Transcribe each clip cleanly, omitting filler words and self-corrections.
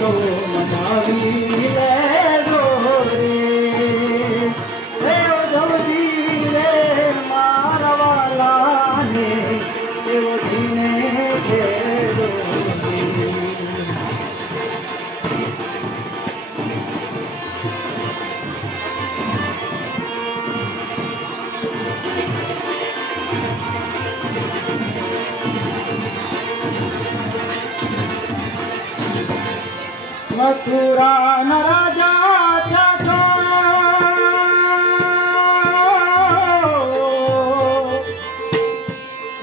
તો મનાવી લેજો રે હે ઉદ્ધવજી રે મારા વાલાને દેવજીને કહેજો મથુરા ના રાજા ત્યાં છો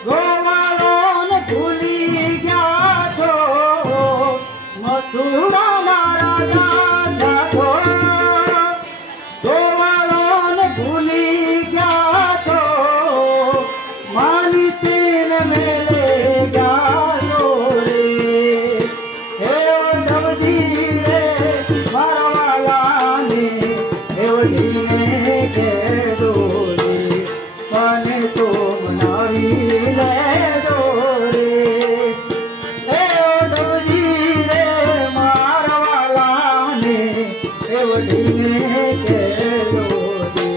ગોવાળો ને ભૂલી ગયા છો મથુરા ના રાજા ત્યાં છો ગોવાળો ને ભૂલી ગયા છો માની તેન મેલે ગયા છો રે હે ઉદ્ધવજી રે મારા વાલાને દેવજીને કહેજો રે મને તો મનાવી લેજો રે હે ઉદ્ધવજી રે મારા વાલાને દેવજીને કહેજો રે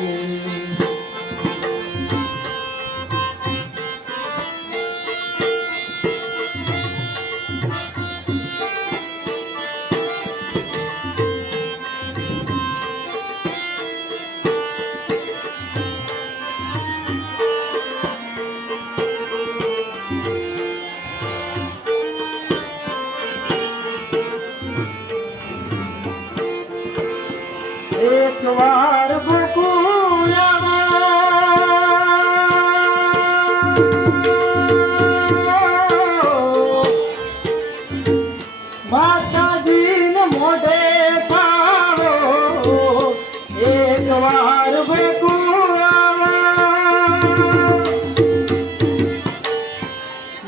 એક વાર માતાજીને મોઢે પાડો એક વાર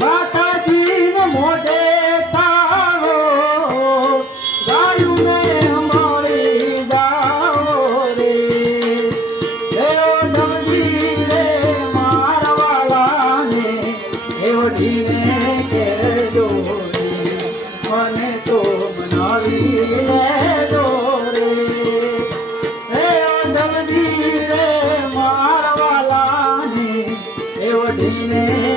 માતાજીને મોઢે પાડો ગાયુંને મળી જાઓ રે હે ઉદ્ધવજી રે મારા વાલાને દેવજીને કહેજો રે મને તો મનાવી લેજો રે હે ઉદ્ધવજી રે મારા વાલાને દેવજીને